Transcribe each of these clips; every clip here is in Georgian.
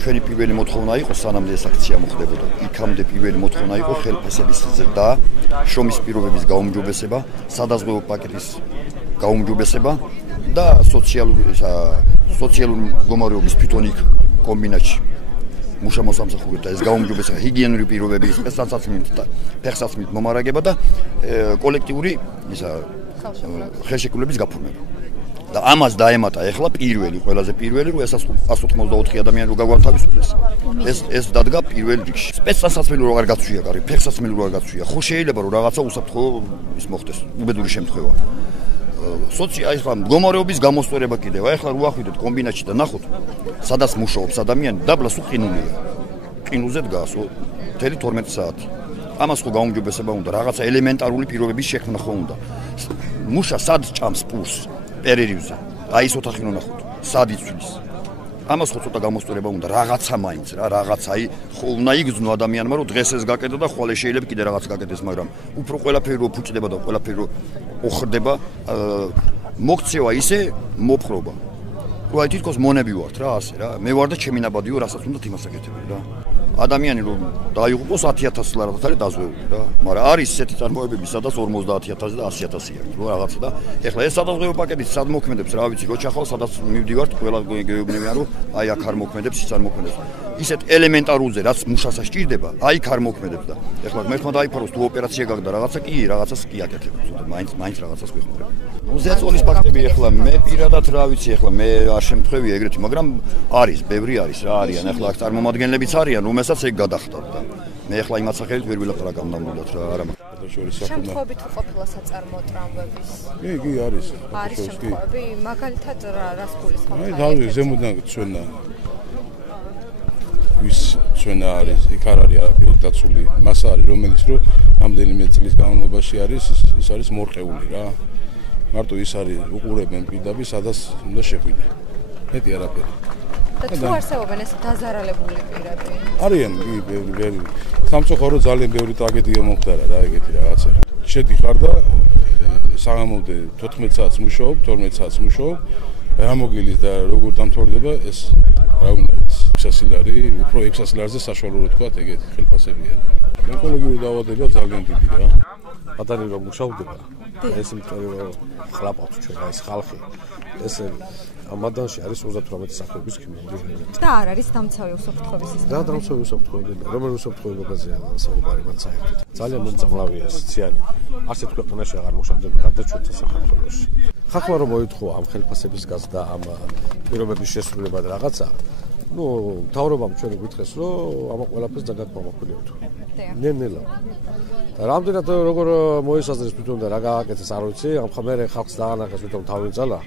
ჩვენი პირველი მოთხოვნა იყო სანამდე ეს აქცია მოხდებოდა. იქამდე პირველი მოთხოვნა იყო ხელფასების ზრდა, შრომის პირობების გაუმჯობესება, სადაზღვევო პაკეტის გაუმჯობესება და სოციალური მდგომარეობის თვითონ იქ კომბინატში მუშა მოსამსახურეთა ეს გაუმჯობესება, ჰიგიენური პირობების, ფეხსაცმლით მომარაგება და კოლექტიური ხელშეკრულების გაფორმება. და ამას დაემატა ახლა ყველაზე პირველი რომ 184 ადამიანი რო გაგვანთავისუფლეს. ეს დადგა პირველ რიგში. სპეცსაცმელი რო აღარ გაცვია, კარი, ფეხსაცმელი რო აღარ გაცვია. ხო შეიძლება რომ რაღაცა უსაფრთხო ის მოხდეს, უბედური შემთხვევა. ახლა მდგომარეობის გამოსწორება კიდევ. ახლა რო ახვიდეთ კომბინატში და ნახოთ, სადაც მუშაობს ადამიანი, დაბლა სულ ყინულია. ყინულზე დგას 12 საათი. ამას ხო გაუმჯობესება უნდა, რაღაცა ელემენტარული პირობების შექმნა ხო უნდა. მუშა სად ჭამს პურს? პერერივზე. აი ეს ოთახი უნდა ნახოთ. სად იცვლის? ამას ხო ცოტა გამოსწორება უნდა, რაღაცა მაინც რა, რაღაცა ხო უნდა იგრძნო ადამიანმა, რომ დღეს ეს გაკეთდა და ხვალე შეიძლება კიდე რაღაც გაკეთდეს, მაგრამ უფრო ყველაფერი რო ფუჭდება და ყველაფერი რო ოხრდება, მოქცევა ისე მოფხრობა. რო აი თითქოს მონები ვართ რა, ასე რა. მე ვარ და ჩემი ნაბადიო, რასაც უნდა იმას აკეთებდი რა. ადამიანი რომ დაიღუპოს 10,000 ლარად არის დაზღვეული რა. მაგრამ არის ესეთი წარმოებები, სადაც 50,000 და 100,000 არის რა რაღაცა და ეხლა ეს სადაზღვევო პაკეტი სად მოქმედებს რა ვიცი, რო ჩახვალ სადაც მივდივართ, ყველა გეუბნებიან რომ აი აქ არ მოქმედებს, ის არ მოქმედებს. ისეთ ელემენტარულზე რაც მუშასა სჭირდება, აი იქ არ მოქმედებს და ეხლა ღმერთმა დაიფაროს თუ ოპერაცია გაგდა რაღაცა კი, რაღაცას კი აკეთებს, ცოტა მაინც რაღაცას გვეხმარება. ზეწოლის ფაქტები ეხლა მე პირადად რა ვიცი, ეხლა მე არ შემთხვევია ეგრეთი, მაგრამ არის, ბევრი არის რა არიან, ეხლა აქ წარმომადგენლებიც არიან, რომელსაც ეგ გადახტავთ და მე ეხლა იმათ სახელით ვერ ვილაპარაკ ამ ნამდვილად რა არა შემთხვევები თუ ყოფილა საწარმოო ტრამვების? კი არის. არის შემთხვევები, მაგალითად რას გულისხმობთ? აი თავი ზემოდან ჩვენა ვის ჩვენა არის, იქ არ არის არაფერი დაცული. მას არის რომელიც რომ რამდენიმე წლის განმავლობაში არის, ის არის მორყეული რა. მარტო ის არის უყურებენ პირდაპირ, სადაც უნდა შეხვიდე. მეტი არაფერი. და თუ არსებობენ ეს დაზარალებული პირები? არიან კი ბევრი. სამწუხაროდ ძალიან ბევრი ტრაგედია მოხდა რა ეგეთი რაღაცა. შედიხარ და საღამომდე 14 საათს მუშაობ, 12 საათს მუშაობ. რა მოგილის და როგორ დამთავრდება ეს რა უნდა ის 600 ლარი, უფრო 600 ლარზე საშუალო რო თქვა ეგეთი ხელფასებია. ეკოლოგიური დაავადება ძალიან დიდი რა. პატარა რომ მუშაობდება ეს მტერო ხლაპავთ ჩვენ ეს ხალხი ეს ამ მადანში არის 38 სახეობის ქიმიური და არ არის დამცავი უსაფრთხოების სისტემა. რა დამცავი უსაფრთხოება? რომელი უსაფრთხოებაზეა საუბარი საერთოდ? ძალიან მომწამლავია ეს ციანი. ასეთ ქვეყანაში აღარ მუშავდება გარდა ჩვენთან საქართველოში. ხალხმა რომ მოითხოვა ამ ხელფასების გაზრდა, ამ პირობების შესრულება და რაღაცა, მთავრობამ ჩვენ გითხრეს, რომ ამ ყველაფერს დაგაკმაყოფილებთ. ნელ-ნელა. და რამდენად როგორ მოისაზრეს თვითონ და რა გააკეთეს არ ვიცი, ამ ხმერე ხალხს დაანახეს თვითონ თავი ძალა.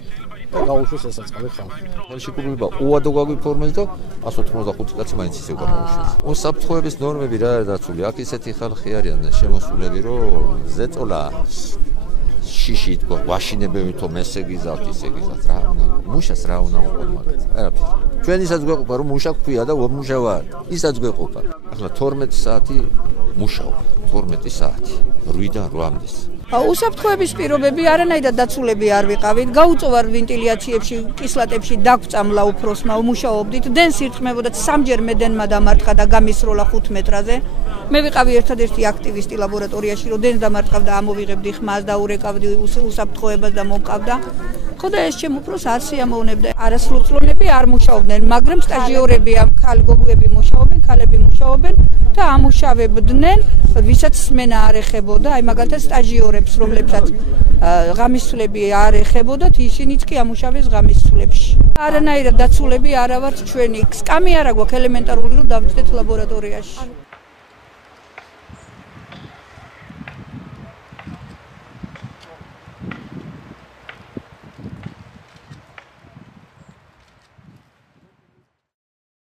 და გაუშვეს ეს საწყალი ხალხი. ხელშეკრულება უადო გაგვიფორმეს და 185 კაცი მაინც ისევ გამოუშვეს. უსაფრთხოების ნორმები რა არის დაცული? აქ ისეთი ხალხი არიან შემოსულები, რომ ზეწოლა შიში თქო, ვაშინებები თო მესე გიზავთ, ისე გიზავთ რა უნდა. მუშას რა უნდა მოყვა მაგათ? არაფერი. ჩვენისაც გვეყოფა რომ მუშა გვქვია და მუშავა. ისაც გვეყოფა. ახლა 12 საათი მუშაობ, 12 საათი, 8-დან 8-მდე. უსაფრთხოების პირობები არანაირად დაცულები არ ვიყავით. გაუწოვარ ვენტილიაციებში, კისლატებში დაგწამლა უფროსმა, მუშაობდით. დენ სირთმევოდა სამჯერ მედენმა დამარტყა და გამისროლა 5 მეტრაზე. მე ვიყავი ერთადერთი აქტივისტი ლაბორატორიაში, რომ დენს დამარტყავდა, ამოვიღებდი ხმას და ურეკავდი უსაფრთხოებას და მომყავდა. ხო და ეს ჩემ უფროს არ სიამოვნებდა. არასრულწლოვნები არ მუშაობდნენ, მაგრამ სტაჟიორები ამ ქალგოგუები მუშაობენ, ქალები მუშაობენ და ამუშავებდნენ, ვისაც სმენა არ ეხებოდა, აი მაგალითად სტაჟიორებს, რომლებსაც ღამისცვლები არ ეხებოდათ, ისინიც კი ამუშავეს ღამისცვლებში. არანაირად დაცულები არა ვართ ჩვენი. სკამი არა გვაქვს ელემენტარული, რომ დავიწყდეთ ლაბორატორიაში.